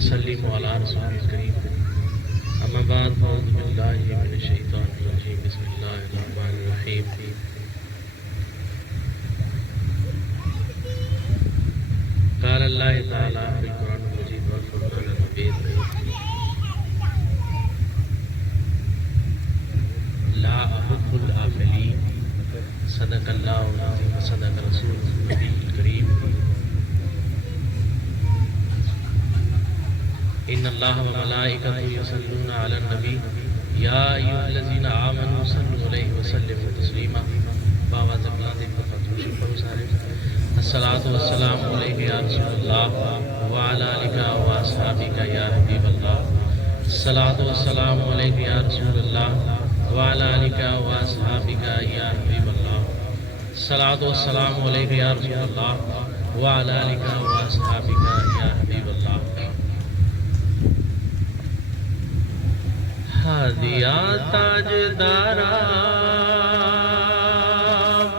وسلم على رسول الكريم أما بعد فأعوذ بالله من الشيطان الرجيم بسم الله الرحمن الرحيم قال الله تعالى في القرآن المجيد والفرقان المبين لا أحب الآفلين صدق الله العظيم وصدق رسوله النبي الكريم إن الله وملائكته يصلون على النبي يا أيها الذين آمنوا صلوا عليه وسلموا تسليما باواز بلاد فتح شکر سارے الصلاة والسلام عليك يا رسول الله وعلى آلك وأصحابك يا حبيب الله الصلاة والسلام عليك يا رسول الله وعلى آلك وأصحابك يا حبيب الله الصلاة والسلام عليك يا رسول الله وعلى آلك وأصحابك يا حبيب الله ہادیا تاجدارا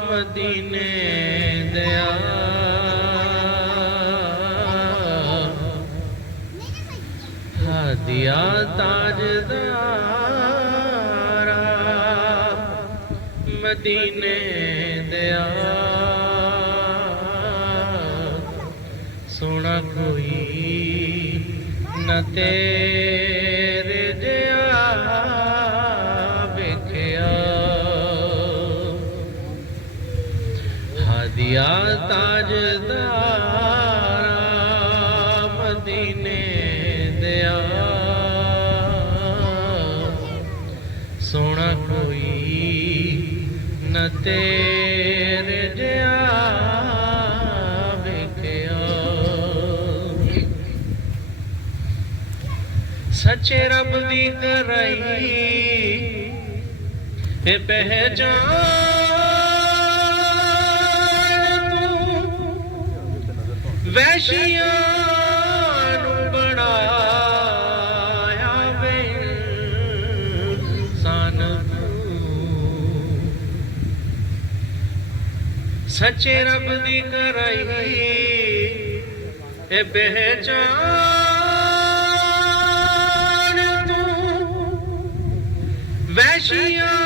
مدینے دیا ہادیا تاجدارا مدینے دیا سونا کوئی نہ تیرے ہادیا تاجدارا مدینے دیا سونا کوئی نہ تیرے جیا ویکھیا سچے رب دی کرائی اے پہچان ویشیاں بنایا وے انسان سچے رب دی کرائی اے پہچان تو ویشیاں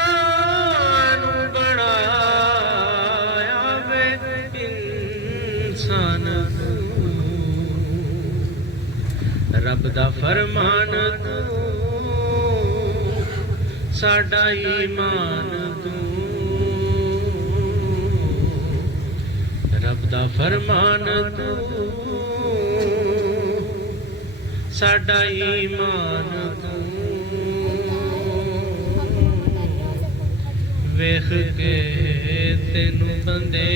بنایا وے انسان رب دا فرمان تو ساڈا ایمان تو رب دا فرمان تو ساڈا ایمان تو ویکھ کے تینوں بندے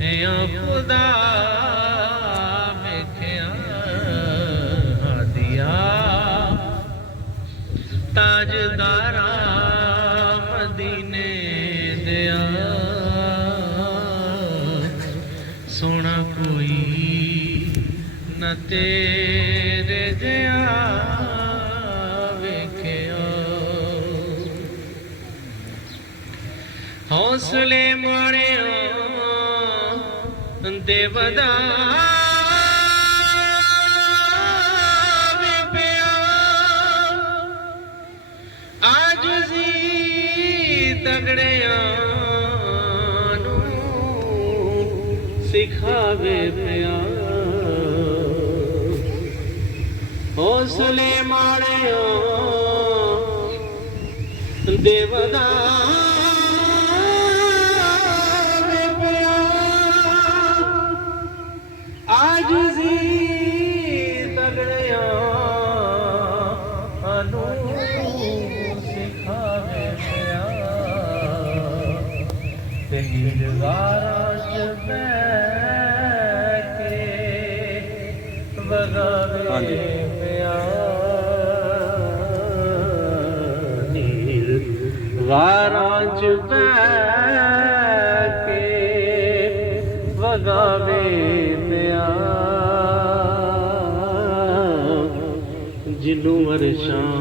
یا خدا تاجدارا مدینے دیا سونا کوئی نہ تیرے جیا ویکھیا حوصلے ماڑیاں دے ودا تگڑیاں نو سکھاوے پیا حوصلے ماڑیاں دے ودا پیا عاجزی تگڑیاں نو سکھاوے نیلوار چ بیٹھ کے وگاوے پیا نیلوار چ بیٹھ کے وگاوے پیا جنوں عرشاں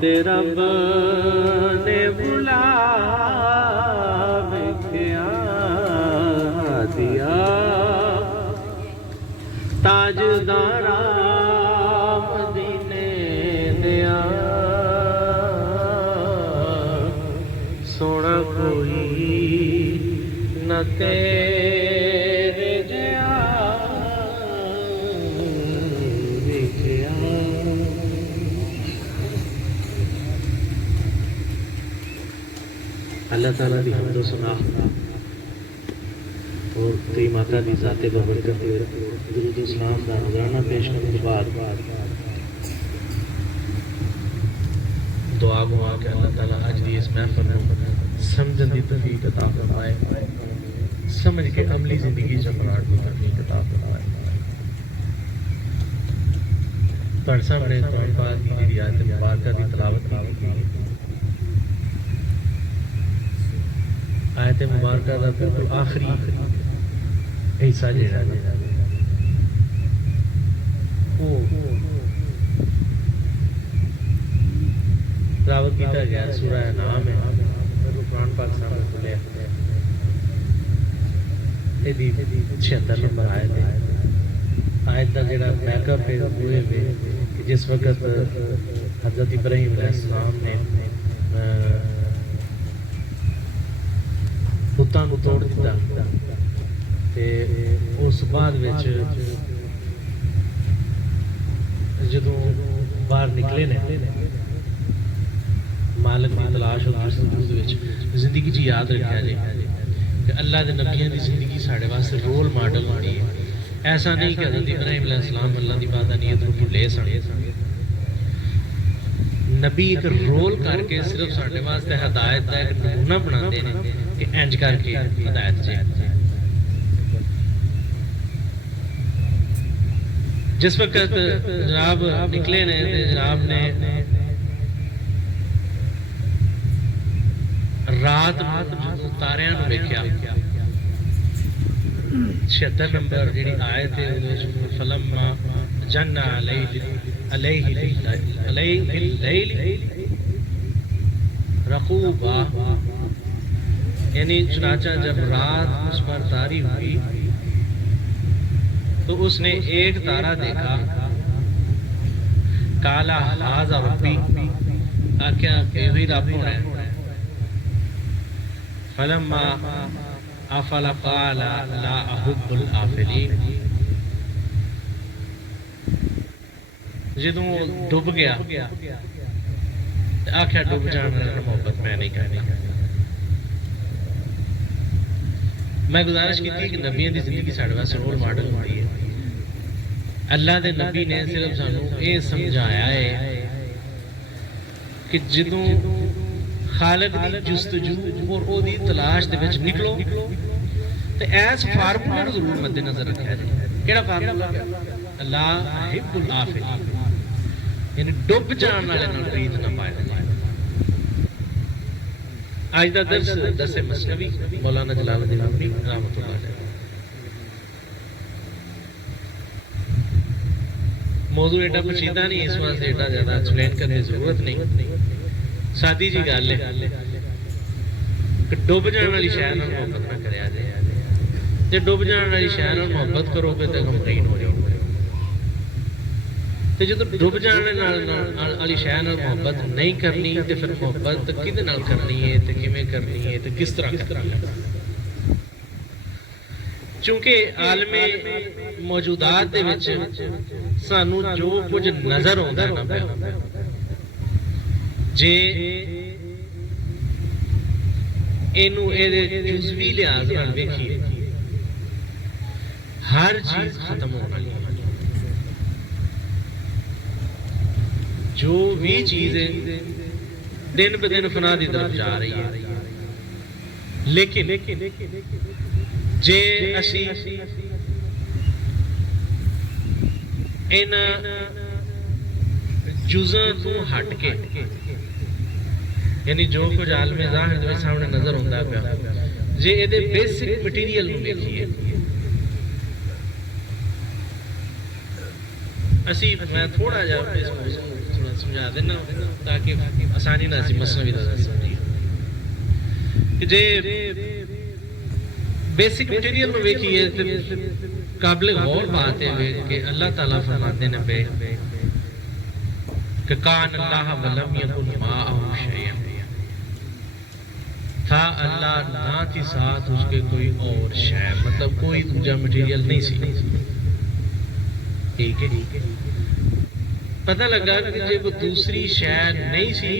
تے رب نے بلا دیا تاجدارا تیرے جیا ویکھیا اللہ تعالیٰ دی حمد و ثنا اور تیری ماتا دی ذات بابرکت درود و سلام دا نذرانہ پیش کرنے کے بعد دعا گوا کہ اللہ تعالیٰ اج دی اس محفل کو سمجھن دی توفیق عطا فرمائے، سمجھ کے عملی زندگی چمراٹ کی توفیق عطا فرمائے۔ پر سامنے قرآن پاک کی جڑی آیت مبارکہ دی تلاوت کی آیت مبارکہ دا بالکل آخری حصہ جڑا تلاوت کیتا گیا سورہ انعام ہے، قرآن پاک سامنے کھلے ایدی 76 نمبر آیت ہے۔ آیت دا جڑا بیک اپ ہے ہوئے کہ جس وقت حضرت ابراہیم علیہ السلام نے بتاں کو توڑ دیتا تے اس بعد وچ جدوں باہر نکلے نے مالک دی تلاش اور جستجو وچ زندگی جی یاد رکھا جائے کہ اللہ دے نبیوں دی زندگی ساڈے واسطے رول ماڈل ہونی ہے۔ ایسا نہیں کہ حضرت ابراہیم علیہ السلام اللہ دی وحدانیت نوں بھلے سن، نبی ایک رول کر کے صرف ساڈے واسطے ہدایت دا ایک نمونہ بناتے ہیں کہ انج کر کے ہدایت جائے۔ جس وقت جناب نکلے نے جناب نے رات تاریاں نوں ویکھیا، 76 نمبر جڑی آیت ہے فلما جن علیہ اللیل رقوبا، یعنی چنانچہ جب رات اس پر طاری ہوئی تو اس نے ایک تارا دیکھا، کالا ھذا ربی، آکھیا یہی رب ہونا ہے۔ فلما افل قال لا احب الافلین، جدوں ڈب گیا آکھیا ڈب جان والا محبت میں نہیں کرنی۔ میں گزارش کی تھی کہ نبیوں دی زندگی ساڈے واسطے رول ماڈل ہوئی ہے۔ اللہ دے نبی نے صرف سانوں یہ سمجھایا ہے کہ جدوں خالق دی جستجو اور او دی تلاش دے وچ نکلو تے ایس فارمولا نوں ضرور مد نظر رکھیا جائے۔ کیڑا فارمولا؟ لا احب الافلین، یعنی ڈب جان والے نال پریت نہ پائے۔ آج دا درس مثنوی مولانا جلال الدین رومی رحمۃ اللہ علیہ۔ موضوع ایڈا پیچیدہ نہیں، اس واسطے ایڈا زیادہ ایکسپلین کرنے کی ضرورت نہیں، سادی جی گل ہے کہ ڈب جان والی شے نال محبت نہ کریا جائے۔ جے ڈب جان والی شے نال محبت کرو گے تے غمگین ہو جاؤ گے، تے جدوں ڈب جان والی شے نال محبت نہیں کرنی تے پھر محبت کدے نال کرنی ہے تے کیویں کرنی ہے تے کس طرح کرنی ہے۔ چونکہ عالم موجودات دے وچ سانوں جو کچھ نظر آوندا ہے نا پیا، جے اینو اے جزوی لحاظ نال ویکھیے ہر چیز ختم ہونے والی ہے۔ جو بھی چیز ہے دن بہ دن فنا دی طرف جا رہی ہے، لیکن جے اسی انہاں جزاں تو ہٹ کے، یعنی جو کچھ عالم ظاہر دے سامنے نظر ہوندا پیا، جے اے دے بیسک مٹیریل نوں ویکھیے، اسی میں تھوڑا جا اس موضوع سمجھا دینا تاکہ آسانی نہ سی مثنوی دا سمجھیے کہ جے بیسک مٹیریل نوں ویکھیے تے قابل غور بات ہے کہ اللہ تعالیٰ فرماتے ہیں بے کہ کان اللہ ولم یکن معہ شیء، تھا اللہ، نہ تھی ساتھ اس کے کوئی اور شے، مطلب کوئی دوجا مٹیریل نہیں سی. ٹھیک ہے، پتہ لگا کہ جب وہ دوسری شے نہیں سی،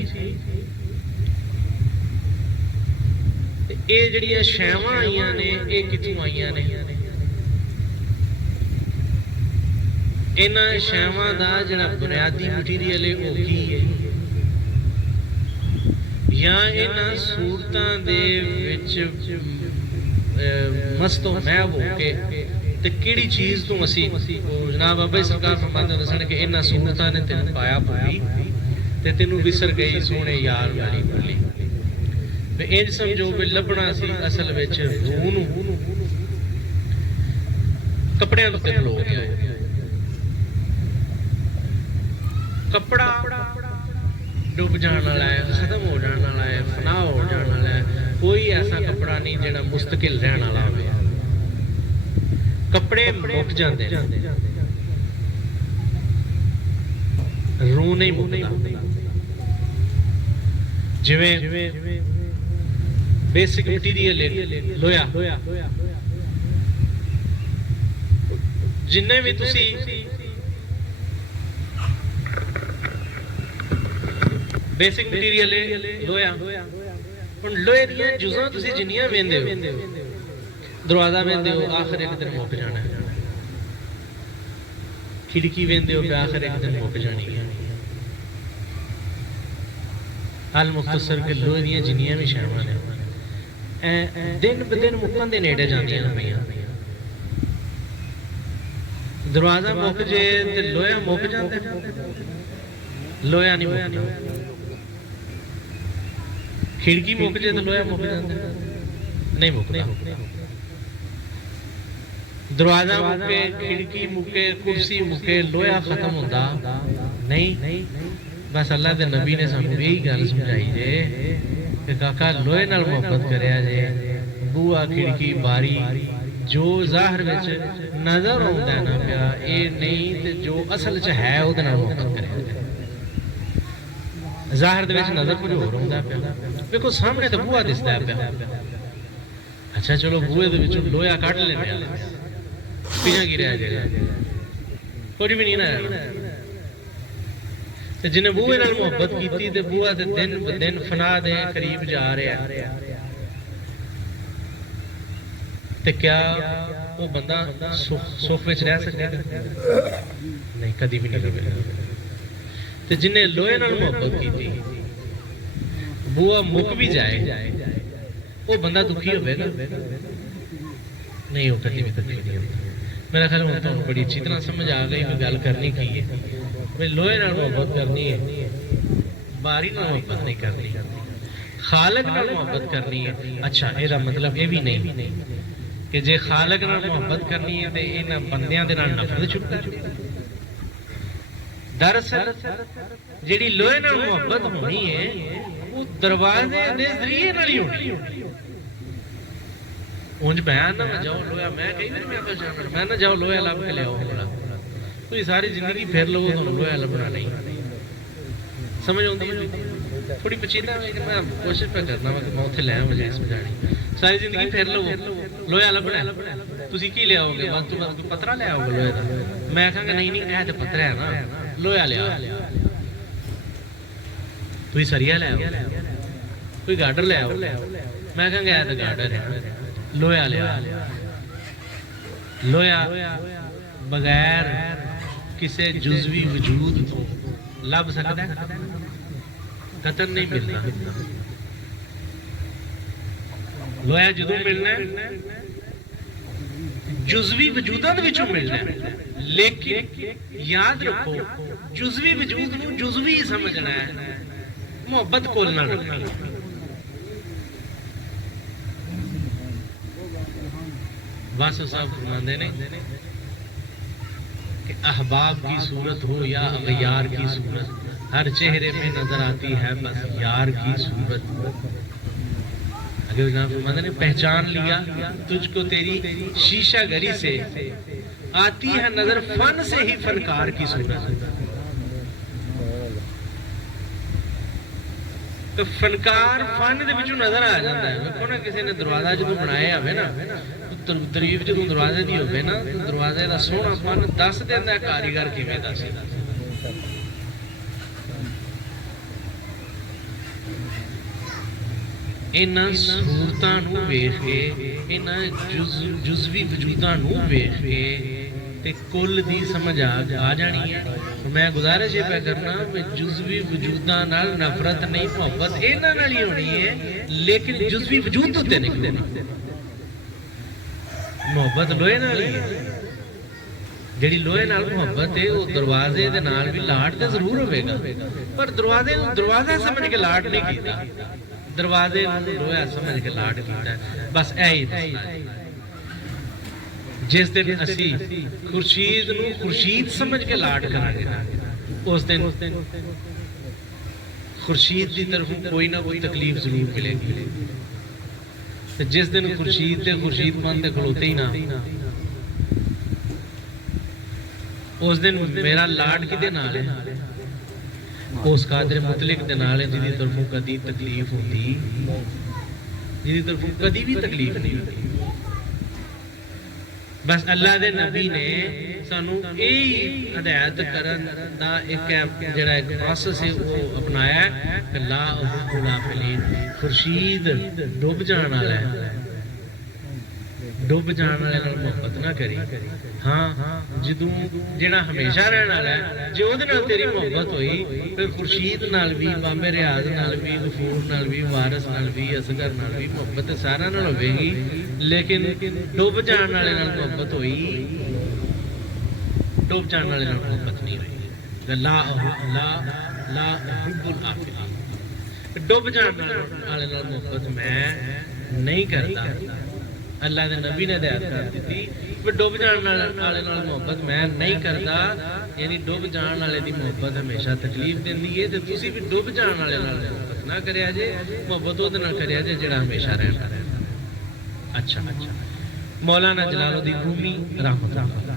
یہ جڑیاں شیواں آئیاں نے یہ کتوں آئیاں نے؟ انہاں شیواں دا جڑا بنیادی مٹیریل ہے وہ کی ہے؟ یا انہاں صورتاں دے وچ مست و محو ہو کے تے کیڑی چیز تو اسی جناب ابا سرکار فرماندے ہوندے سن کہ انہاں صورتاں نے تینوں پایا پوری تے تینوں وسر گئی سونے یار والی بولی. انج سمجھو بھی لبنا سی اصل وچ روح نوں کپڑیاں تے کھلو گیا ہے. کپڑا ڈب جان والا ہے، ختم ہو جان والا ہے، فنا ہو جان والا ہے. کوئی ایسا کپڑا نہیں جڑا مستقل رہن والا ہوئے. کپڑے مک جاندے، روح نہیں مکتا. جویں بیسک مٹیریل لویا، جنہیں بھی تسی بیسک مٹیریل لویا، ہن لوہے دیاں جزاں تسی جنیاں ویندے ہو، دروازہ ویندے ہو آخر ایک دن مک جانا ہے، کھڑکی ویندے ہو آخر ایک دن مک جانی ہے. حال مختصر کہ لوہے دیاں جنیاں بھی شیواں نے دن بدن مکن دے نیڑے جاندیاں پیاں. دروازہ مک جے تے لوہا مک جاندا، لوہا نہیں مکدا. کھڑکی مک جائے تو لوہا مک جاتا، نہیں مکتا. دروازہ مکے، کھڑکی مکے، کرسی مکے، لوہا ختم ہوتا نہیں. بس اللہ دے نبی نے سانوں یہی گل سمجھائی جے کہ کاکا لوہے نال محبت کریا جے. بوا کھڑکی باری جو ظاہر وچ نظر آوندا ہے نا پیا اے نہیں تے جو اصل چ ہے او دے نال محبت کریا جے. ظاہر دے وچ نظر کچھ ہور ہوندا پیا، دیکھو سامنے تے بوا دسدا ہے پیا. اچھا چلو بوئے دے وچوں لوہا کڈ لینے آ، پیچھے کی رہ جائے گا، کچھ بھی نہیں رہنا. جنہیں بوئے نال محبت کیتی تے بوا تے دن بدن فنا دے قریب جا رہا ہے تے کیا وہ بندہ سکھ وچ رہ سکے گا؟ نہیں، کدی بھی نہیں رہے. تے جنہیں لوہے نال محبت کیتی بوا مک بھی جائے وہ بندہ دکھی ہوئے گا؟ نہیں، وہ کدی بھی دکھی نہیں ہوتا. میرا خیال ہے تو بڑی اچھی طرح سمجھ آ گئی کہ گل کرنی کی ہے. لوہے نال محبت کرنی ہے، باری نال محبت نہیں کرنی، خالق نال محبت کرنی ہے. اچھا یہ مطلب یہ بھی نہیں کہ جے خالق نال محبت کرنی ہے تے انہاں بندیاں دے نال نفرت چھپتا. دراصل جیڑی لوہے نال محبت ہونی ہے وہ دروازے دے ذریعے نال ہی ہونی ہے. اونج بیان نہ جاؤ لوہا، میں کئی بار میں کچھ جانا میں نہ جاؤ لوہا لب کے لے آؤ. کوئی ساری زندگی پھر لوگوں کو لوہا لبنا نہیں سمجھ آتی. تھوڑی پچیدہ میں کوشش پہ کرنا وا کہ میں اتنے لے آؤں جائے سمجھانی. ساری زندگی پھر لوگ لوہا لبنا تھی کی لے آؤ گے؟ بس پترا لے آؤ گے لوہے کا. میں کہاں گا نہیں یہ تو پترا ہے نا، لوہا لیا. تھی سریا لے آؤ، کوئی گارڈر لے آؤ. میں کہاں گا یہ تو گارڈر ہے، لوہا لیا. لوہا بغیر کسی جزوی وجود تو لب سکتا ہے؟ قطر نہیں ملنا. لوہا جدو ملنا جزوی وجودات وچوں ملنا، لیکن یاد رکھو جزوی وجود کو جزوی سمجھنا ہے، محبت کول نہ رکھنی. بس صاحب فرماندے نے کہ احباب کی صورت ہو یا اغیار کی صورت، ہر چہرے میں نظر آتی ہے بس یار کی صورت. اگر جناب فرماندے نے پہچان لیا تجھ کو تیری شیشہ گری سے، آتی ہے نظر فن سے ہی فنکار کی صورت. تو فنکار فن دے وچوں نظر آ جاتا ہے. ویکھو نا کسی نے دروازہ جدوں بنایا ہوئے نا تریف جدوں دروازے دی ہوئے نا دروازے دا سوہنا فن دس دیندا ہے کاریگر کیویں دا سی. انہاں صورتاں نوں ویکھ کے انہاں جزوی وجوداں نوں ویکھ کے تے کل دی سمجھ آ جانی ہے. میں گزارش یہ پہ کرنا کہ جزوی وجوداں نال نفرت نہیں محبت انہاں نال ہی ہونی ہے لیکن جزوی وجود تو تے نہیں دینا. محبت لوہے نال ہی ہے. جڑی لوہے نال محبت ہے وہ دروازے دے نال بھی لاٹ تے ضرور ہوے گا پر دروازہ سمجھ کے لاٹ نہیں کیتا. دروازے لوہا سمجھ کے لاٹ کیتا ہے. بس اے ہی جس دن اسی خورشید نو خورشید سمجھ کے لاٹ کریں گے اس دن خورشید دی طرف کوئی نہ کوئی تکلیف ضرور ملے گی. جس دن خورشید تے خورشید مان تے کھلوتے ہی نہ اس دن میرا لاٹ کدے نال ہے اس قادر مطلق دے نال ہے جدی طرفوں کدی تکلیف ہوندی جدی طرفوں کدی بھی تکلیف نہیں ہوندی. بس اللہ دے نبی نے سانو یہی ہدایت کرن دا ایک جڑا ایک پروسیس ہے وہ اپنایا ہے کہ لا احب الافلین. خورشید ڈوب جان والا ہے ڈوب جان والے نال محبت نہ کری. ہاں جدوں جڑا ہمیشہ رہن والا ہے جے اودے نال تیری محبت ہوئی پھر خورشید نال بھی بامے ریاض نال بھی غفور نال بھی وارث نال بھی اصغر نال بھی محبت سارا نال ہوے گی لیکن ڈوب جان والے نال محبت ہوئی ڈوب جان والے نال محبت نہیں ہوئی. لا احب الافلین. ڈوب جان والے نال محبت میں نہیں کرتا. اللہ دے نبی نے ہدایت کر دیتی کہ ڈوب جان والے نال محبت میں نہیں کرتا. یعنی ڈوب جان والے دی محبت ہمیشہ تکلیف دیندی ہے تے تسی بھی ڈوب جان والے نال محبت نہ کریا جے محبت اودے نال کریا جے جڑا ہمیشہ رہنا. اچھا مولانا جلال الدین رومی رحمۃ اللہ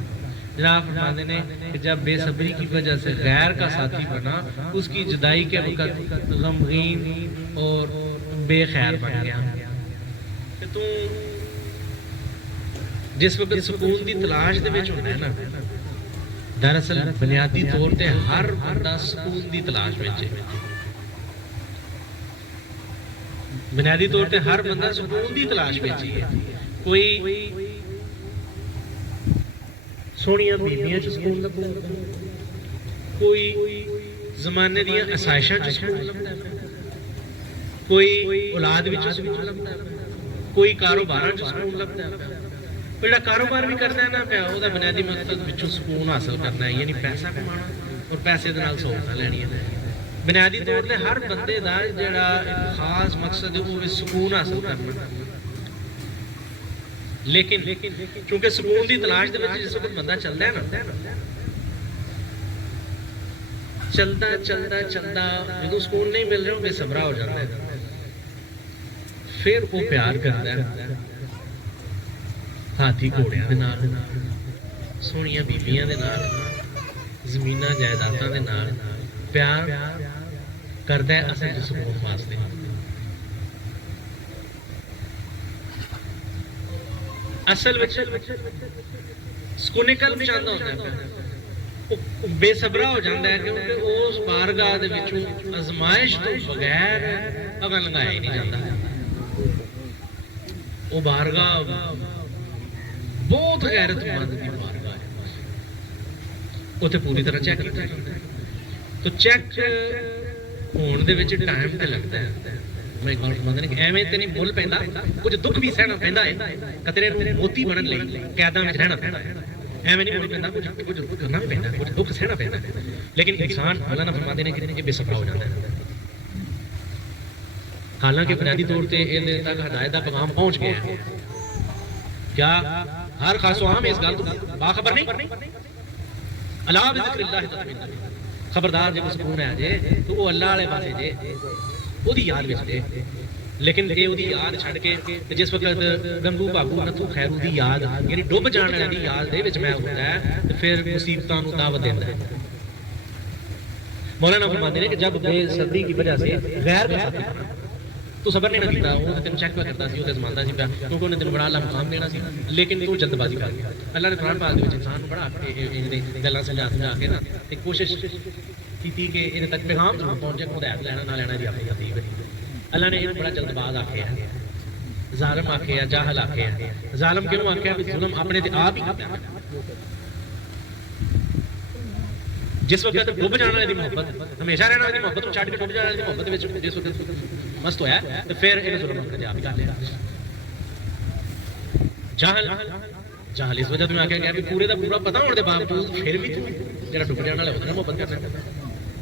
جناب فرماتے ہیں کہ جب بے صبری کی وجہ سے غیر کا ساتھی بنا اس کی جدائی کے وقت غمگین اور بے خیر بن گیا. کہ تو جس وقت سکون دی تلاش دے وچ ہوندا ہے نا دراصل بنیادی طور تے ہر بندہ سکون دی تلاش وچ ہے. بنیادی طور تے ہر بندہ سکون دی تلاش وچ ہی ہے. کوئی سونیاں بیبیاں چ سکون لبدا ہے کوئی زمانے دیاں آسائشاں چ سکون لبدا ہے کوئی اولاد وچ سکون لبدا ہے کوئی کاروباراں چ سکون لبدا ہے. جڑا کاروبار بھی کرتا ہے نا پیا وہ بنیادی مقصد وچوں سکون حاصل کرنا ہے یعنی پیسہ کمانا اور پیسے دے نال سہولتاں لینیاں. بنیادی طور تے ہر بندے دا جڑا ایک خاص مقصد ہے وہ سکون حاصل کرنا. لیکن چونکہ سکون دی تلاش دے وچ جس وقت بندہ چلدا ہے نا چلدا جدوں سکون نہیں مل رہا بے صبرا ہو جاتا ہے. پھر وہ پیار کرتا ہے ہاتھی گھوڑیاں دے نال سونیاں بیبیاں دے نال زمیناں جائیداداں دے نال پیار کردا ہے اصل وچ سکون واسطے. اصل وچ سکون قلب چاہندا ہوندا ہے بے صبرا ہو جاتا ہے کیونکہ اس بارگاہ دے وچوں آزمائش تو بغیر اگاں لنگایا ہی نہیں جاتا. وہ بارگاہ بہت غیرت مند کی بارگاہ ہے اتنے پوری طرح چیک کیا جاتا ہے. تو چیک ہونے دے وچ ٹائم تے لگتا ہے. میں ایک بار فرماتا نہیں کہ ایویں تے نہیں بھول پیندا کچھ دکھ بھی سہنا پیندا ہے قطرے نوں موتی بنن لئی قیداں وچ رہنا پیندا ہے. ایویں نہیں بھول پیندا کچھ کرنا بھی پیندا کچھ دکھ سہنا پیندا لیکن انسان اللہ نہ فرماتے ہیں کہ بے صبر ہو جاتا ہے. حالانکہ بنیادی طور تے یہ تک ہدایت کا پیغام پہنچ گیا ہے. کیا ہر خاص و عام اس گل تو باخبر نہیں اللہ بذکر اللہ تطمئن القلوب. خبردار جے سکون ہے جے تو وہ اللہ والے پاسے جے وہ دی یاد وچ جے. لیکن یہ وہ یاد چھڑ کے جس وقت گنگو بھاگو نتھو خیرو دی یاد یعنی ڈب جان والے دی یاد دے وچ میں ہوندا ہے تے پھر مصیبتاں نوں دعوت دیندا ہے. مولانا فرماتے ہیں کہ جب بے صبری کی وجہ سے غیر کا ساتھ کرنا تو صبر نہیں کیتا، وہ تین چیک پہ کرتا سی، وہ ازماندا سی پیا، کیونکہ انہیں تین بڑا اللہ مقام دینا سی، لیکن تو جلد بازی کر گیا۔ اللہ نے قرآن پاک دے وچ انسان کو بڑا گلاں سمجھا کے نا ایک کوشش کی کہ ان تک پیغام ضرور پہنچے، ہدایت لینا نہ لینا دی اپنی ترتیب ہے۔ اللہ نے یہ بڑا جلد باز آکھیا ہے، ظالم آکھیا، جاہل آکھیا۔ ظالم کیوں آکھیا؟ کہ ظلم اپنے تے آپ ہی کرتا ہے۔ جس وقت ڈب جانے والے دی محبت، ہمیشہ رہنے والے دی محبت کو چھڈ کے ڈب جانے والے دی محبت وچ جس وقت مست ہویا تے پھر یہ ظلم اپنے آپ ہی کر لیا۔ جاہل اس وجہ تو میں آخیا گیا کہ پورے دا پورا پتا ہونے دے باوجود پھر بھی تو جڑا ڈب جانے والا ہوتا محبت کرنا۔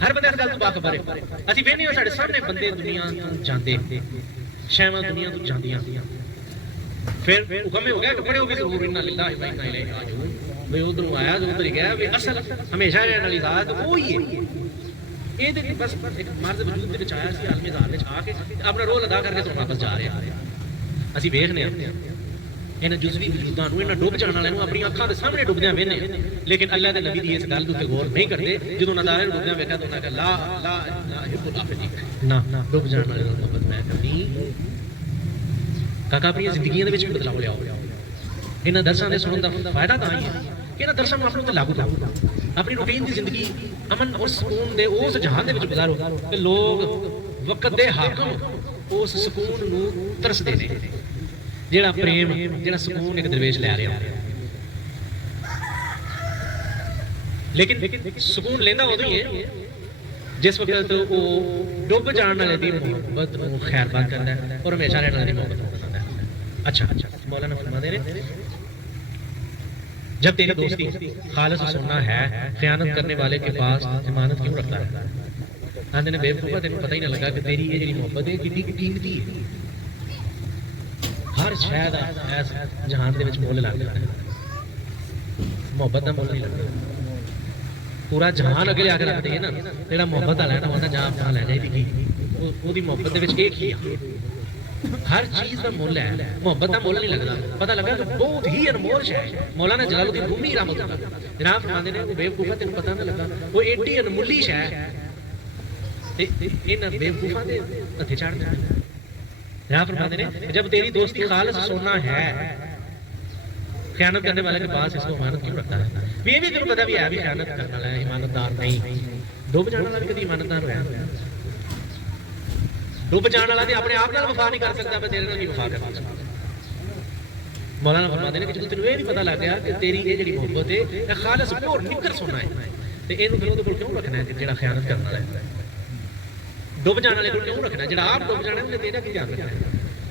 ہر بندے اس گل تو باخبر ہے، اسی ویکھنے ہاں ساڈے سامنے بندے دنیا تو جاندے، شیواں دنیا تو جاندیاں، پھر حکم ہو گیا کپڑے ہو گئے ضرور انا للہ و انا الیہ راجعون، بھئی ادھر آیا جو ادھر گیا، بھی اصل ہمیشہ رہنے والی ذات وہی ہے۔ یہ بس ایک مرد وجود کے آیا سی عالمی ذات میں آ کے اپنا رول ادا کر کے تو واپس جا رہے ہیں۔ اسی ویکھنے انہاں جزوی وجوداں نوں، انہاں ڈب جان والے نوں اپنی اکھاں دے سامنے ڈبدیاں ویکھنے، لیکن اللہ دے نبی دی اس گل تے غور نہیں کرتے۔ جدوں نظارے ڈبدیاں ویکھیا تو انہاں کہ لا لا لا احب الافلین، نہ ڈب جان والے نوں محبت میں کرنی۔ کاکا اپنی زندگیاں دے وچ بدلاؤ لیاؤ۔ انہاں درساں دے سنن دا فائدہ تاں ہی ہے کہ انہاں درساں نوں اپنے تے لاگو کرو، اپنی روٹین دی زندگی امن اور سکون دے اس جہان دے وچ گزارو کہ لوگ وقت دے حاکم اس سکون نوں ترسدے نے، جیڑا پریم جیڑا سکون ایک درویش لے رہا ہے۔ لیکن سکون لینا ادو ہی ہے جس وقت وہ ڈب جان والے دی محبت خیر بات کرتا ہے اور ہمیشہ رہنے والی محبت کرتا ہے۔ اچھا مولانا فرماتے ہیں جب تیری دوستی خالص سننا ہے، خیانت کرنے والے کے پاس ضمانت کیوں رکھتا ہے؟ آندے نے بیوقوفا تینوں پتہ ہی نہ لگا کہ تیری یہ جڑی محبت ہے کتنی قیمتی ہے۔ ہر شاید ایس جہان دے وچ مول لگ جاتا ہے، محبت کا مول نہیں لگتا۔ پورا جہان اگلے آ کے رکھتے ہیں نا، جہاں محبت والا ہے نا وہ جہاں اپنا لے جائے گی، وہ محبت دے وچ ایک ہی ہے۔ ہر چیز کا مول ہے، محبت کا مول نہیں لگتا۔ پتہ لگا کہ بہت ہی انمول شے ہے۔ مولانا جلال الدین رومی رحمۃ اللہ جناب فرماتے ہیں بیوقوفا تینوں پتہ نہ لگا وہ ایڈی انمولی شے ہے تے انہاں بیوقوفاں دے ہتھے چڑھ جاندے۔ جناب فرماتے ہیں جب تیری دوستی خالص سونا ہے، خیانت کرنے والے کے پاس اس کو امانت کیوں رکھتا ہے؟ یہ بھی تینوں پتہ بھی ہے بھی خیانت کرنے والا ہے ایمانت دار نہیں، ڈب جانے والا بھی کبھی ایمانت دار ہویا؟ ڈب جان والا اپنے آپ نال وفا نہیں کر سکتا، میں تیرے نال بھی وفا کر سکتا۔ مولانا فرماتے ہیں کہ جب تینوں یہ بھی پتہ لگ گیا کہ تیری یہ جڑی محبت ہے یہ خالص پیور نکر سونا ہے تے اینوں پھر اودے کول کیوں رکھنا ہے جڑا خیانت کرنا ہے؟ ڈب جان والے کول کیوں رکھنا ہے؟ جڑا آپ ڈب جانا ہے تیرا کی دھیان رکھنا ہے؟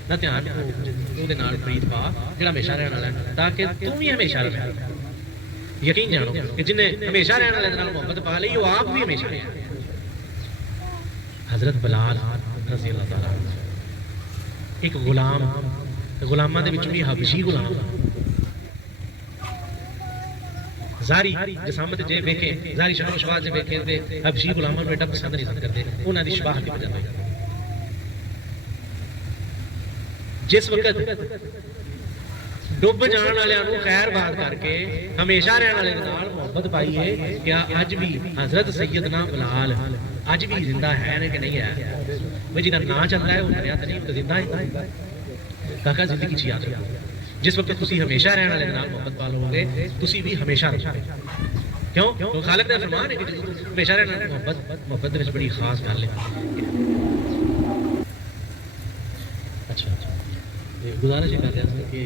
نہ دھیان اودے نال پریت پا جڑا ہمیشہ رہن والا ہے تاکہ تم بھی ہمیشہ رہے۔ یقین جانو کہ جن نے ہمیشہ رہن والے نال محبت پا لی وہ آپ بھی ہمیشہ رہے۔ حضرت بلال رضی اللہ تعالیٰ عنہ ایک غلام، غلاماں دے وچ بھی حبشی غلام زاری جسامت جے ویکھے، زاری شکل و شباہ جے ویکھے تے حبشی غلاماں نوں ایڈا پسند نہیں کرتے، انہاں دی شباہ دی وجہ تے جس وقت ڈب جان والے نوں خیر بات کر کے ہمیشہ رہن والے نال محبت پائی ہے، کیا اج بھی حضرت سیدنا بلال اج بھی زندہ ہے کہ نہیں ہے؟ وہ جہاں نا چلتا ہے وہ مریا تو نہیں، زندہ ہے۔ کاکا زندگی چ یاد رکھو جس وقت تسی ہمیشہ رہن والے نال محبت پا لو گے تسی بھی ہمیشہ رہو گے۔ کیوں؟ تو خالق دا فرمان ہے کہ ہمیشہ رہن والے محبت دے وچ بڑی خاص گل ہے۔ اچھا گزارش یہ کر رہا تھا کہ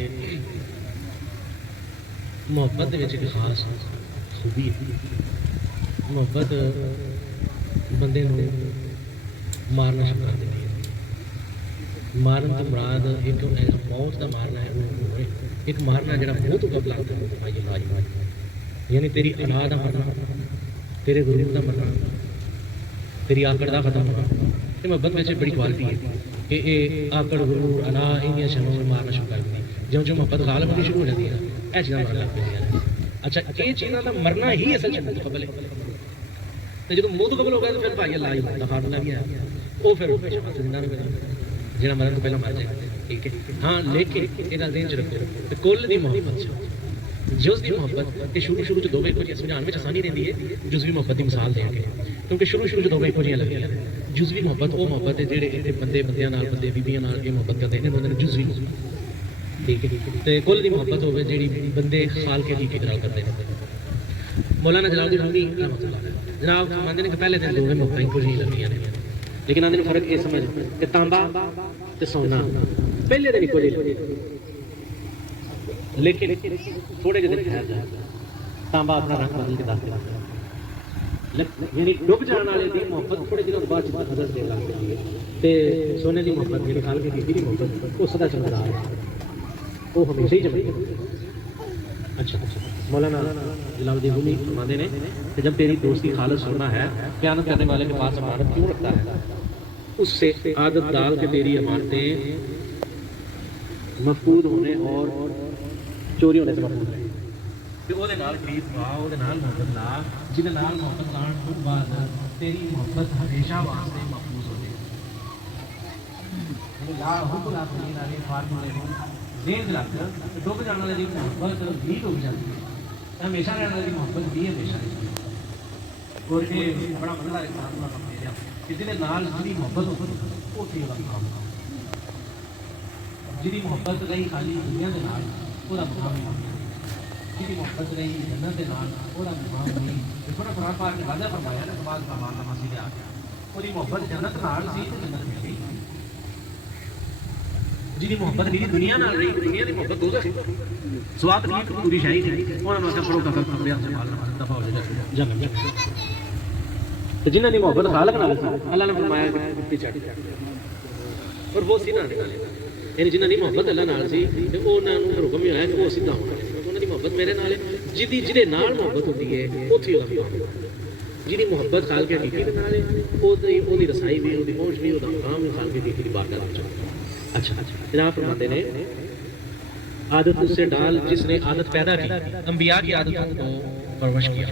محبت دے وچ ایک خاص خوبی ہے، محبت بندے نوں مارنا شروع کر دیتی ہے۔ مارن کی مراد ایک موت کا مارنا ہے، ایک مارنا جڑا بہت قبل آتا ہے، یعنی تیری انا کا مرنا، تیرے غرور کا مرنا، تیری آکڑ کا ختم ہونا۔ یہ محبت میں بڑی کوالٹی ہے کہ یہ آکڑ غرور انا ان شنوں میں مارنا شروع کر دیتی۔ جب محبت غالب ہونی شروع ہو جاتی ہے نا یہ چیزاں مرنا لگ پہ۔ اچھا یہ چیزاں کا مرنا ہی اصل چ قبل ہے، جب موت قبل ہو گیا تو پھر بھائی اللہ ہی خاتمہ بھی ہے، وہ پھر جہاں مرن تو پہلے مر جائے گا، ٹھیک ہے۔ ہاں لیکن یہ ذہن چ رکھو کہ کل دی محبت جزوی محبت کہ شروع شروع دونوں ایک سمجھانے میں آسانی رہتی ہے جزوی محبت کی مثال دیں گے کیونکہ شروع شروع دونوں ایک لگی ہیں جزوی محبت وہ محبت ہے جہے بندے بندیاں بندے بیبیاں یہ محبت کرتے ہیں انہوں نے جزوی ٹھیک ہے کل کی محبت ہوگی جی بندے خال کے ٹھیک نال کرتے ہیں مولانا جلال الدین رومی جناب فرماتے ہیں کہ پہلے دن دونوں محبت کچھ نہیں لگی ہیں لیکن آدھے فرق یہ سمجھ کہ تانبا تے سونا پہلے دن کچھ نہیں لیکن تھوڑے جہاں ٹھہر جائے تانبا اپنا رنگ بدل کے دس دے یعنی ڈب جان والے کی محبت تھوڑے دنوں بعد بدل دے لگ پی ہے سونے کی محبت میرے خیال کے بیبی کی محبت وہ سدا چمکدار ہے وہ ہمیشہ ہی چمکے اچھا مولانا جلال الدین رومی فرماتے ہیں کہ جب تیری دوستی خالص ہونا ہے خیانت کرنے والے کے پاس امانت کیوں رکھتا ہے اس سے عادت ڈال کے تیری امانتیں مفقود ہونے اور چوری ہونے سے محفوظ رہے محبت لا جن محبت لان تو بعد تیری محبت ہمیشہ واسطے محفوظ ہو جائے ڈب جانے والی محبت بھی ڈب جاتی ہے ہمیشہ رہنے والی محبت بھی ہمیشہ اور یہ بڑا مسئلہ ہے کہ جی محبت ہو جی محبت رہی خالی دنیا کے نال وہ مقام نہیں جی محبت رہی جنت کے نال وہ مقام نہیں تھوڑا قرآن پاک نے واضح فرمایا نا بعد فرمان کا مسیح آ گیا وہ محبت جنت نال سی تو جنت مل گئی جی محبت میری دنیا نال رہی دنیا کی محبت دو سواد نہیں پوری شاہی نہیں انہوں نے پڑھو کا کپڑے سے پالنا دفاع ہو جائے جنت تو جنہوں نے محبت خالق نال اللہ نے فرمایا کہ چڑھ اور وہ سی نہ یعنی جنہوں کی محبت اللہ نال سی انہوں حکم ہی آیا کہ وہ سیدھا ہونا انہوں کی محبت میرے نال ہے جی نال محبت ہوتی ہے اتھی وہ جی محبت خال کے حقیقی کے نال ہے وہ رسائی بھی وہ پہنچ بھی وہ مقام بھی خال کے حقیقی کی بات کر اچھا جناب فرماتے ہیں عادت اس سے ڈال جس نے عادت پیدا کی انبیاء کی عادتوں کو پرورش کیا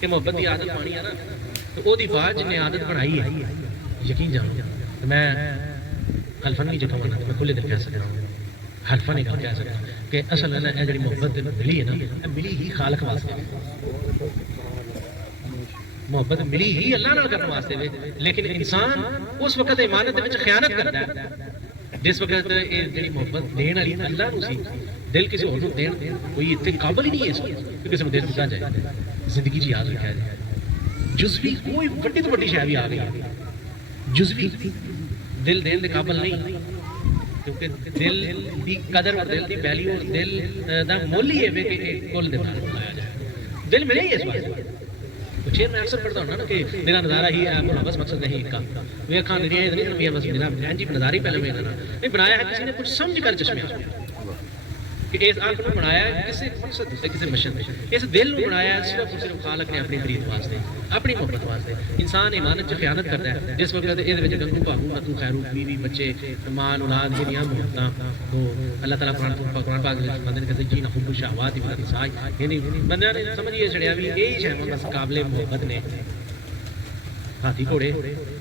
کہ محبت کی عادت پانی ہے نا تو وہ بات جن نے عادت بنائی ہے یقین جانو میں حلفا نہیں جتنا میں کھلے دل کہہ سکتا ہوں حلفا نہیں کہہ سکتا کہ اصل میں جی محبت ملی ہے نا ملی ہی خالق واسطے محبت ملی ہی اللہ نال کرنے واسطے لیکن انسان اس وقت ایمانت میں خیانت کرتا ہے جس وقت یہ محبت دین والی اللہ کو سی دل کسی اور دین کوئی اتنے قابل ہی نہیں ہے کہ کسی کو دل دتا جائے زندگی جی یاد رکھا جائے جزوی کوئی بڑی تو بڑی شے بھی آ گئی جزوی دل دین کے قابل نہیں کیونکہ دل کی قدر اور دل کی ویلیو دل کا مول ہی ہے کہ کل دل بنایا جائے دل ملے ہی اس بات شیر میں اکثر پڑھتا ہوں نا کہ میرا نظارہ ہی ہے بس مقصد نہیں کا وہ کھان نہیں بس میرا جی نظارہ ہی پہلے میں نہیں بنایا ہے کسی نے کچھ سمجھ کر چشمے کہ اس آنکھ میں بنایا ہے کسی مقصد سے کسی مشن میں اس دل میں بنایا ہے صرف صرف خالق نے اپنی مرید واسطے اپنی محبت واسطے انسان ایمانت جو خیانت کرتا ہے جس وقت یہ گنگو بابو اتو خیرو بیوی بچے مال اولاد یہ محبت تو اللہ تعالیٰ قرآن پاک بندے کہتے جی نہ حب شہوات یعنی بندے نے سمجھ یہ چڑھیا بھی یہی شہر بس قابل محبت نے ہاتھی گھوڑے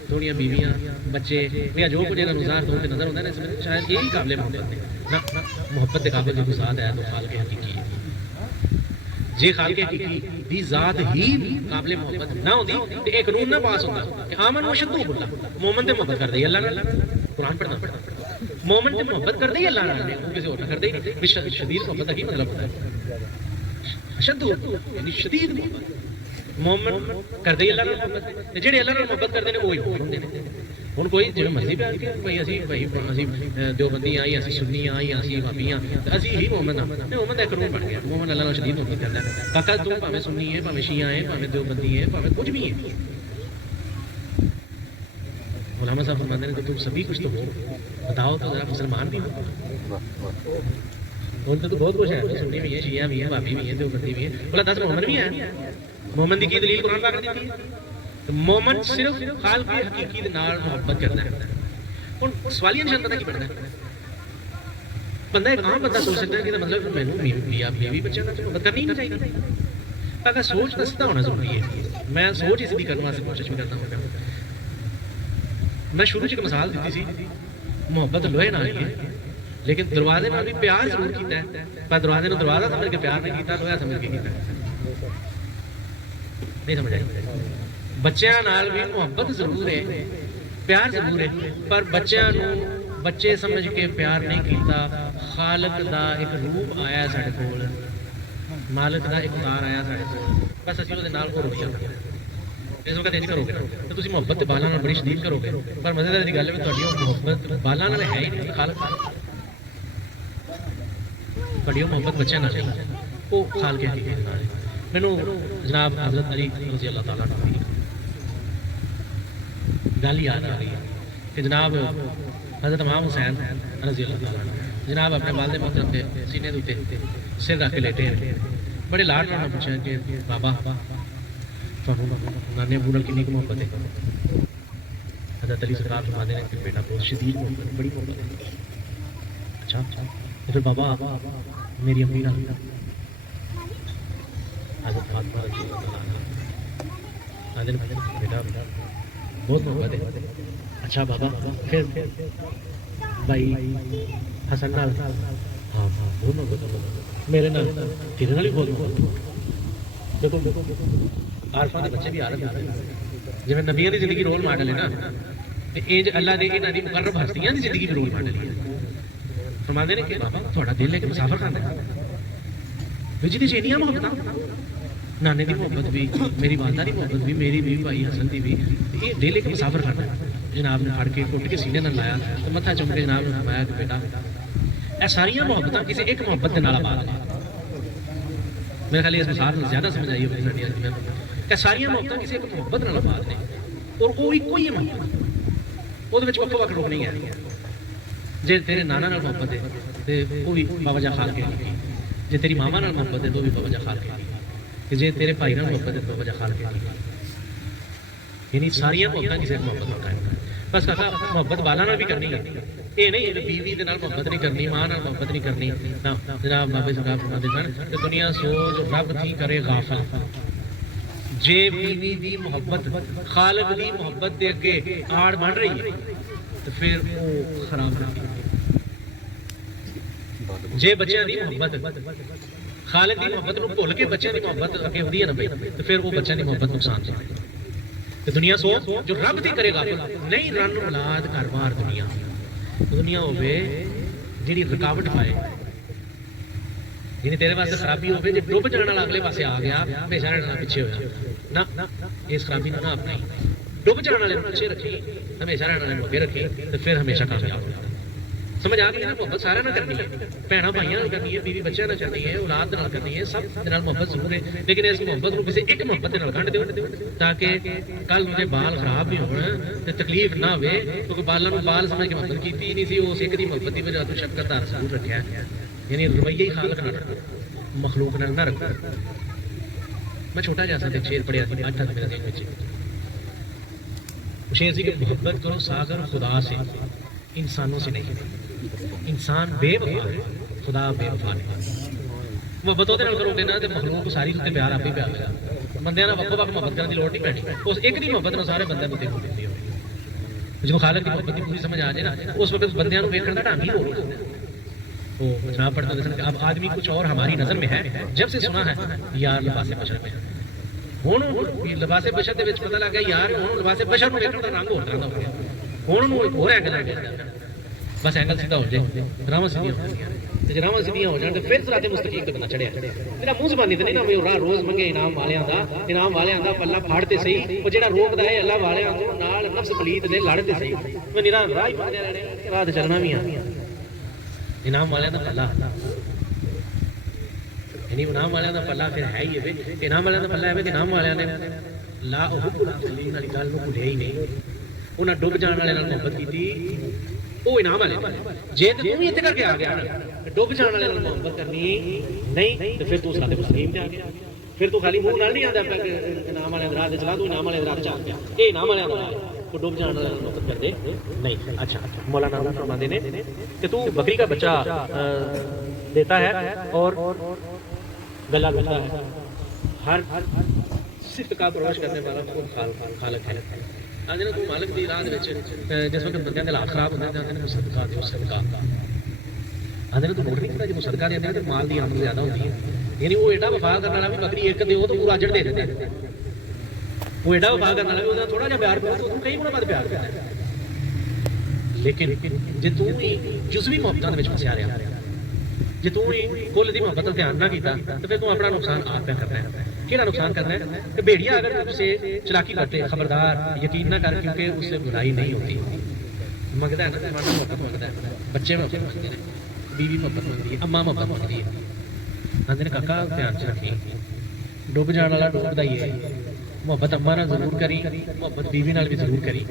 تھوڑیاں بیویاں بچے یا جو کچھ نظار تو نظر ہوتا ہے شاید یہی قابل محبت ہے محبت کے قابل جو ذات ہے تو خال کے حقیقی ہے جی خال کے حقیقی بھی ذات ہی قابل محبت نہ ہوتی تو ایک قانون نہ پاس ہوتا کہ آمن وشد تو بولا مومن سے محبت کر دی اللہ نے قرآن پڑھنا مومن سے محبت کر دی اللہ نے کسی اور کر دی شدید محبت کا ہی مطلب ہوتا ہے شد یعنی شدید محبت مومن کر دی اللہ نے محبت جہے اللہ نے محبت کرتے ہیں وہی ہوتے ہیں ہوں کوئی جی مرضی پہ کے بھائی اسی دیوبندی آئی اسی سنی آئی اسی بابی اسی ہی مومن ہاں مومن کا ایک روم بن گیا مومن اللہ شدید محبت کرتا ہے کاکا تم پاوے سنی ہے پاوے شیعہ ہے پاوے دیوبندی ہے پاوے کچھ بھی ہے علامہ صاحب فرماتے ہیں کہ تم سبھی کچھ تو ہو بتاؤ تو ذرا مسلمان بھی ہو ان تو بہت کچھ ہے سنی بھی ہے شیعہ بھی ہے بابی بھی ہے دیوبندی بھی ہے بولا 10 مومن بھی ہیں مومن کی دلیل قرآن پاک دیتی ہے مومن صرف خالق کی حقیقی نال محبت کرنا ہے ہوں سوالیہ نشان پتا کی بننا ہے بندہ ایک عام بندہ سوچ سکتا ہے کہ مطلب مینوں بیوی بچوں کا محبت کرنی نہیں چاہیے اگر سوچ کا سیدھا ہونا ضروری ہے میں سوچ اس لیے کرنے واسطے کوشش بھی کرتا ہوں میں شروع ایک مثال دیتی سی محبت لوہے نال ہے لیکن دروازے میں بھی پیار ضرور کیتا ہے، پر دروازے کو دروازہ سمجھ کے پیار نہیں کیتا، لوہا سمجھ کے کیتا ہے. نہیں سمجھ آئی؟ بچیاں نال بھی محبت ضرور ہے، پیار ضرور ہے، پر بچیاں نو بچے سمجھ کے پیار نہیں کیتا. خالق دا ایک روپ آیا ساڈے کول، مالک دا ایک اتار آیا ساڈے کول، بس اسی وہ نال کو رویا. اس وقت انج کرو گے تو تسی محبت بالاں نال بڑی شدید کرو گے، پر مزیدار دی گل ہے تہاڈی محبت بالاں نال ہے ہی نہیں. خالق تہاڈی محبت بچیاں نال ہے، وہ خالق حقیقی نال. مینوں جناب حضرت علی رضی اللہ تعالیٰ عنہ گل یاد آ رہی ہے کہ جناب حضرت امام حسین رضی اللہ تعالیٰ عنہ جناب اپنے والد محترم کے سینے دے سر رکھ کے لیٹے ہیں. بڑے لاڈ نال پوچھا کہ بابا نانے ابو نال کنی محبت ہے؟ حضرت علی سرکار فرماتے ہیں کہ بیٹا بہت شدید محبت، بڑی محبت ہے. اچھا پھر بابا میری امی نال حضرت فاطمہ رضی اللہ عنہ بیٹا بہت محبت ہے. اچھا بابا پھر بھائی حسن نال؟ ہاں ہاں بہت محبت. میرے نال تیرے نال بھی بہت محبت. دیکھو عارفاں دے بچے بھی عارف ہوندے ہیں، جویں نبیاں دی زندگی رول ماڈل ہے نا، تے انج اللہ دے انہاں دی مقرب ہستیاں دی زندگی بھی رول ماڈل ہے. فرماندے نے کہ بابا تھوڑا دل ہے کہ مسافر کرنا ہے، وجدی چ انیاں محبتاں، نانے دی محبت بھی، میری والدہ دی محبت بھی، میری بھی، بھائی حسن دی بھی. یہ دل ایک مسافر کرنا ہے. جناب نے پھڑ کے کٹ کے سینے نال لایا تو متھا چوم کے جناب نے فرمایا کہ بیٹا اے ساریاں محبتاں کسی ایک محبت دے نال آباد ہیں. میرے خیال اس مثال زیادہ سمجھ آئی ہوگی ساڈی اج میں کہ ساریاں محبتاں کسی ایک محبت نال آباد ہیں، اور وہ ایک ہی محبت، وہ وکھ وکھ روح نہیں ہے. جے تیرے نانا نال محبت ہے تے وہ بھی بابا جا خال کے کی، جے تیری ماما نال محبت ہے تو بھی بابا جا خال کے کی، جے تیرے بھائی نال محبت ہے تو بابا جا خال کے کی. یعنی ساریاں محبتاں کسی ایک محبت نال قائم ہے. بس کہا محبت بالا نال بھی کرنی ہے، یہ نہیں بیوی دے نال محبت نہیں کرنی، ماں نال محبت نہیں کرنی. جناب بابے سرکار فرماتے سن کہ دنیا سوچ رب تھی کرے غافل، جے بیوی دی محبت خالق دی محبت دے اگے آڑ بن رہی ہے تو پھر وہ خراب کر دی. جے بچیاں دی محبت خالق دی محبت نو بھول کے بچیاں دی محبت اگے ودی ہے نا بھائی، تو پھر وہ بچیاں دی محبت نقصان دے. دنیا سو جو رب دی کرے گا نہیں، رن اولاد گھر بار دنیا دنیا ہوے جیڑی رکاوٹ پائے، یعنی تیرے واسطے خرابی ہوے، جے ڈوب جان والا اگلے پاسے آ گیا ہمیشہ رہنا پیچھے ہویا نہ، اس خرابی نہ اپنائی. ڈوب جان والے پیچھے رکھی، ہمیشہ رہنے والے اگے رکھی، تو پھر ہمیشہ کامیاب ہوگا. سمجھ آ گئی نا؟ محبت سارے نہ کرنی ہے، بھیناں بھائیاں نال کرنی ہے، بیوی بچیاں نال کرنی ہے، اولاد نال کرنی ہے، سب دے نال محبت ضرور ہے. لیکن اس محبت کو کسی ایک محبت نال گنڈ دیو تاکہ کل ان کے بال خراب بھی ہون تے تکلیف نہ ہوے، کیونکہ بالاں نوں بال سمجھ کے محبت کیتی ہی نہیں سی. اس ایک دی محبت دی وجہ تو شفقت دا ضرور رکھیا ہے. یعنی رویہ ہی خالق نال رکھو، مخلوق نال نہ رکھو. میں چھوٹا جیسا ایک شعر پڑھیا سی، اٹھا میرے ذہن وچ شعر سی کہ محبت کرو ساگر خدا سے، انسانوں سے نہیں. انسان بے وفا ہے، خدا بے وفا نہیں. محبت وہ کرو گے نا تو مخلوق ساری اتنے پیار آپ ہی پیار لگا. بندے وقت وقت محبت کرنے کی لوڑ نہیں پینی، اس ایک دی محبت میں سارے بندے دیکھ دیتی ہو. جب خالق کی محبت کی پوری سمجھ آ جائے نا، اس وقت بندے ویکھن کا ڈھنگ ہی ہو رہا ہے. وہ جناب پڑھتے تھے کہ اب آدمی کچھ اور ہماری نظر میں ہے، جب سے سنا ہے یار لباس بشر میں. ہوں لباس بشر کے پتا لگ گیا یار ہوں لباس بشر میں رنگ ہو رہا ہو گیا. ہوں ہو رہا بس اینگل سیدھا ہو جائے، راواں سیدھیاں ہو جائیں، جب راواں سیدھیاں ہو جان تو پھر صراط مستقیم تے بندہ چڑھیا. میرا منہ زبانی تے نہیں نا میں روز منگے انعام والیاں دا پلہ پھاڑ تے صحیح، وہ جہاں روکدا ہے اللہ والیاں کو نال نفس پلیت دے لڑ تے صحیح. میں نرا راہ ہی پھڑدے رہنے، راہ تے چلنا بھی ہے. انعام والیاں دا پلہ، یعنی انعام والیاں دا پلہ پھر ہے ہی ہے. انعام والیاں دا پلہ ہے کہ انعام والیاں نے لا حب العالمین والی گل نوں بھولیا ہی نہیں. انہاں ڈب جان والے نال محبت کیتی، وہ انعام والے. جے تو بھی اتنے کر کے آ گیا نا ڈب جان والے محبت کرنی نہیں تو پھر تو صراط مستقیم تے آ گیا. پھر تو خالی منہ نال نہیں آندا کہ انعام والے راہ تے چلا، تو انعام والے راہ تے چل گیا. یہ انعام والے راہ تو ڈب جان والے محبت کرتے نہیں. اچھا مولانا روم فرماتے ہیں کہ تو بکری کا بچہ دیتا ہے اور گلا کرتا ہے، ہر صفت کا پرورش کرنے والا خود خالق ہے. تو مالک دی راہ جس وقت بندے کے حالات خراب ہوتے ہیں صدقہ دیو صدقہ. آدھے تو نوٹ نہیں کرتا جب صدقہ دیتے ہیں تو مال کی آمد زیادہ ہوتی ہے. یعنی وہ ایڈا وفا کرنے والا بھی بکری ایک دے تو پورا اجڑ دے دیتے ہیں. وہ ایڈا وفا کرنے والا بھی وہ تھوڑا جہا پیار کرو تو کئی گنا بعد پیار کرتا ہے. لیکن جی تم ہی جزوی محبتوں کے پھسیا رہا, جی تم ہی کل کی محبت کا دھیان نہ کیتا تو پھر تم اپنا نقصان آپ پہ کرنا ہے. کہڑا نقصان کرنا ہے کہ بھیڑیا اگر تم سے چلاکی کرتے خبردار یقین نہ کر, کیونکہ اس سے برائی نہیں ہوتی. منگتا ہے نا زمانہ محبت منگتا ہے, بچے محبت منگتے ہیں, بیوی محبت منگتی ہے, اما محبت منگتی ہے. آدھے نے کاکا دھیان چ رکھی ڈب جان والا ڈبدا ہی ہے. محبت اما نال ضرور کری, محبت بیوی نال بھی ضرور کری,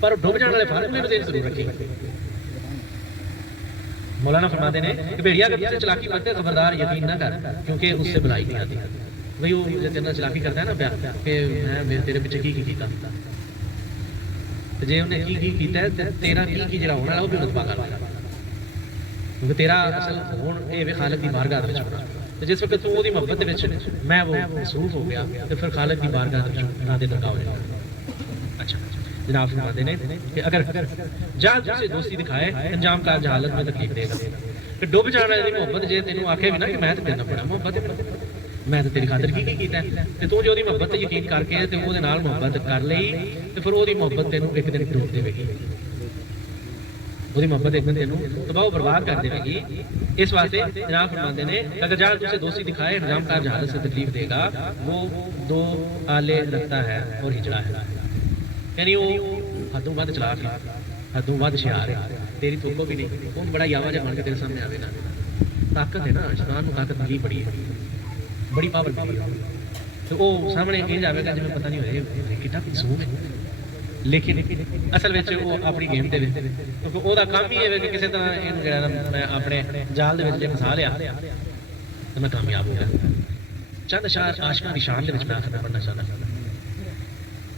پر ڈب جان والے فارغ میں بھی ضرور رکھی. مولانا فرماتے ہیں کہ بھیڑیا اگر سے چلاکی کرتے خبردار یقین نہ کر, کیونکہ اس سے بلائی نہیں آتی. بھائی وہ جتنا چلاکی کرتا ہے نا پیا کہ میں تیرے پیچھے کی کیتا, جی انہیں کی کیتا ہے تیرا کی جڑا ہونا وہ بھی رتبہ کر لے گا, کیونکہ تیرا اصل ہون یہ خالق کی بارگاہ میں چھوڑا. جس وقت تو وہی محبت میں وہ مصروف ہو گیا تو پھر خالق کی بارگاہ نہ دے درکا ہو جائے گا. اچھا جناب فرماتے ہیں کہ اگر جہاز سے دوستی دکھائے انجام کا جہالت میں تکلیف دے گا. کہ ڈب جانا والی محبت جی تینوں آخے بھی نا کہ میں تو دینا پڑا محبت, میں تو تیری خاطر کی کیتا ہے, تو جو محبت یقین کر کے وہ محبت کر لی تو پھر وہ محبت تینوں ایک دن ڈوب دے گی, وہ محبت ایک دن تینوں تباہ برباد کر دے گی. اس واسطے جناب فرماتے ہیں اگر جہاز اسے دوستی دکھائے انجام کا جہالت سے تکلیف دے گا. وہ دو آلے رکھتا ہے اور ہجڑا ہے, یعنی وہ حدوں ود چلا کے حدوں ود شیار ہے, تیری توکو بھی نہیں, وہ بڑا یاوا جا بن کے تیرے سامنے آئے نا. طاقت ہے نا, شیطان کو طاقت ملی بڑی ہے, بڑی پاور ملی ہے, تو وہ سامنے یہ جائے گا جی پتہ نہیں ہوئے کتنا معصوم ہے, لیکن اصل میں وہ اپنی گیم دے کیونکہ وہ کام ہی ہے کہ کسی طرح میں اپنے جال دے پھسا لیا تو میں کامیاب ہو گیا. چند اشعار عاشقاں دی شان دے وچ میں آخر پڑھنا چاہتا ہوں.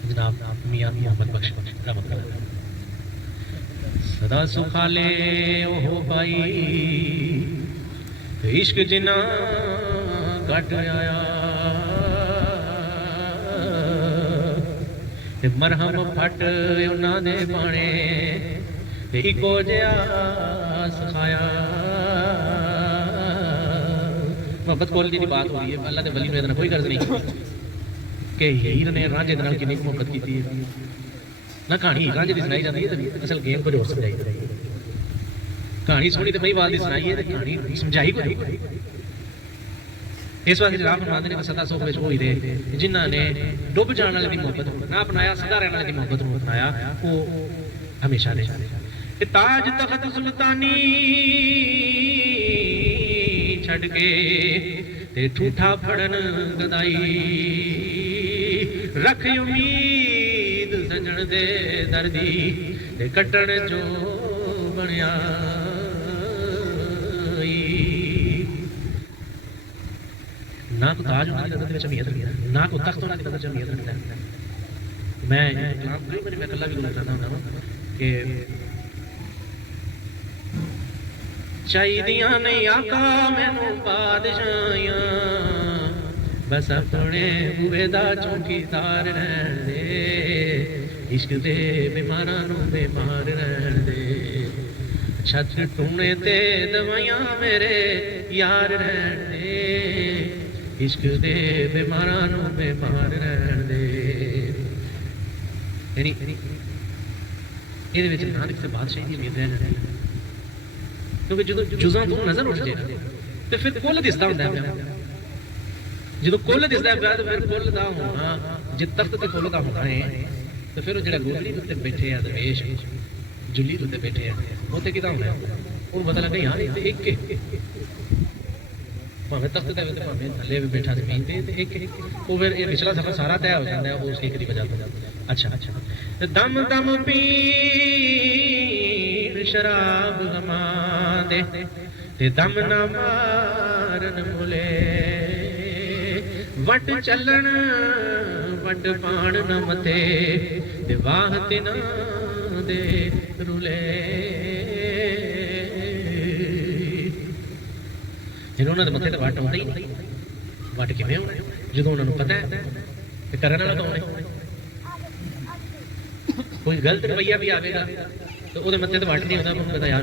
جناب میاں محمد بخش رحمت اللہ صدا سکھالے او بھائی عشق جنا کٹ آیا مرہم پھٹ انہاں دے بانے اکو جہا سکھایا. محبت کول دی بات ہو رہی ہے, اللہ دے ولی میں کوئی غرض نہیں کہ ہیر نے رانجھے دے نال کتنی محبت کی ہے. نہ کہانی رانجھے دی سنائی جاتی ہے, اصل گیم کچھ اور سمجھائی جاتی ہے. کہانی سونی تو مہیوال دی سنائی ہے, کہانی سمجھائی کوئی نہیں. اس واسطے جناب فرماتے ہیں سدا سوکھ وچ ہوئی دے جنہاں نے ڈب جان والے دی محبت نہ اپنایا, سدا رہن والے دی محبت نوں اپنایا, وہ ہمیشہ رہے. تاج تخت سلطانی چھڈ کے تے ٹھوٹا پھڑن گدائی رکھ امید سجن دے دردی تے کٹن جو بنیا. نہ تو تاج ہونا نظر میں اہمیت رکھتا ہے, نہ کو تخت ہونا نظر میں اہمیت رکھتا ہے. میں کلا بھی بولنا چاہتا ہوں کہ چاہیے نہیں آقا مینوں بادشاہیاں, بس اپنے بوئے دا چوکیدار رہن دے, عشق دے بیماراں نوں بیمار رہن دے, چھت ٹونے تے دوائیاں میرے یار رہن دے, عشق دے بیماراں نوں بیمار رہن دے. یعنی یہ نانک سے بادشاہی کی امید رہ جاتی ہے, کیونکہ جدو جزاں تو نظر اٹھ جائے تو پھر کل دستا ہوتا ہے. جدو کل دستا ہے تو پھر کل دا ہونا جی تخت تے کل دا ہونا ہے تو پھر وہ جڑا گولی تے بیٹھے ہیں درویش جلی تے بیٹھے ہیں وہ تے کدا ہونا ہے, وہ پتہ لگا یار یہ ایک بھاویں تخت تے بھاویں تھلے بھی بیٹھا زمین تے ایک وہ پھر یہ پچھلا سفر سارا طے ہو جاتا ہے اس ایک دی وجہ سے. اچھا دم دم پی شراب ہما دے تے دم نہ مارن ملے, وٹ چلن وٹ پان نہ متے تے واہ تنا دے رولے. جنہوں نے متے تے وٹ ہونا ہی نہیں, وٹ کیویں ہونا جدوں انہاں نوں پتہ ہے کہ کرن والا کون ہے. کوئی غلط رویہ بھی آئے گا تو وہ متے تو وٹ نہیں ہوتا, پتا یار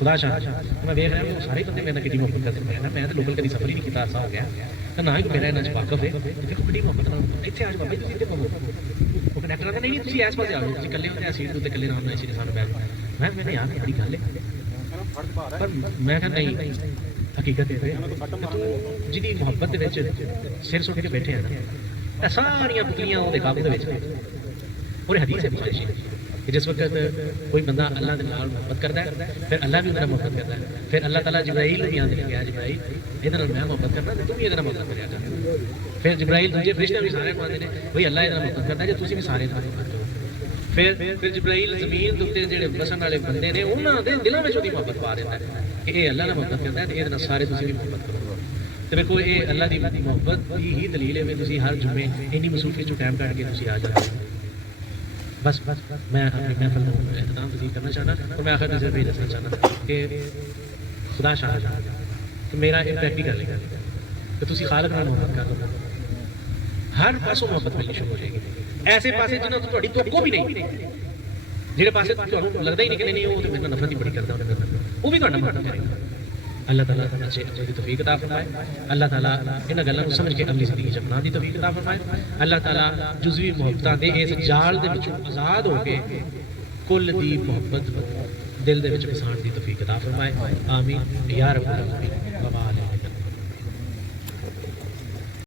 خدا شاہ میں دیکھ رہا ہوں سارے بندے میرے نال کتنی محبت کرتے ہیں. میں تو لوکل کدی سفر ہی نہیں کیتا, عرصہ ہو گیا تو نہ ہی میرا انہاں چ واقف ہے. دیکھو بڑی محبت نال اتنے آج بابا جی اتنے پاؤ وہ کنیکٹر آتا نہیں تھی اس پاس آؤ, تھی کلے ہوتے سیٹ اتنے کلے آرام سے سانو بیٹھ. میں یار بڑی گل ہے پر میں کہ نہیں حقیقت ہے جی محبت سر سٹ کے بیٹھے ہیں نا سارا پتلیاں وہ قابو اور حدیث ہے بخاری کہ جس وقت کوئی بندہ اللہ کے نال محبت کرتا ہے پھر اللہ بھی میرا محبت کرتا ہے, پھر اللہ تعالیٰ جبرائیل بھی آدھے گیا جبرائیل یہ میں محبت کرنا تو تم بھی یہ محبت کریا کر. پھر جبرائیل دوسرے فرشتے بھی سارے آتے ہیں بھائی اللہ یہ محبت کرتا ہے جی تم بھی سارے محبت کرو. پھر جبرائیل زمین کے اتنے جڑے بسن والے بندے نے انہوں کے دلوں میں وہی محبت پا رہتا ہے کہ یہ اللہ نے محبت کرتا ہے یہ سارے تم بھی محبت کرو. تو دیکھو یہ اللہ کی محبت کی ہی دلیل ہے کہ تم ہر جمعے اینی مصروفی چ ٹائم کٹ کے تم آ جاتے ہو. بس میں اپنی محفل کو اختتام پذیر کرنا چاہنا اور میں آخر میں صرف یہ دسنا چاہنا کہ خدا شاہ تو میرا ایک پریکٹیکل ہے کہ تسی خالق نال محبت کر لو, ہر پاسوں محبت ملنی شروع ہو جائے گی. ایسے پاسے جنہوں تو توقع بھی نہیں, جہے پاسے لگتا ہی نہیں کہ نہیں وہ تو میرے نفرت ہی بڑی کرتا وہ بھی تھوڑا محبت کرے گا. اللہ تعالیٰ اچھے کی توفیق عطا فرمائے. اللہ تعالیٰ انہاں گلاں کو سمجھ کے اگلی زندگی اپنا دی توفیق عطا فرمائے. اللہ تعالیٰ جزوی محبتاں دے اس جال دے وچوں آزاد ہو کے کل دی محبت دل دے وچ وساݨ دی توفیق عطا فرمائے. آمین یا رب العالمین.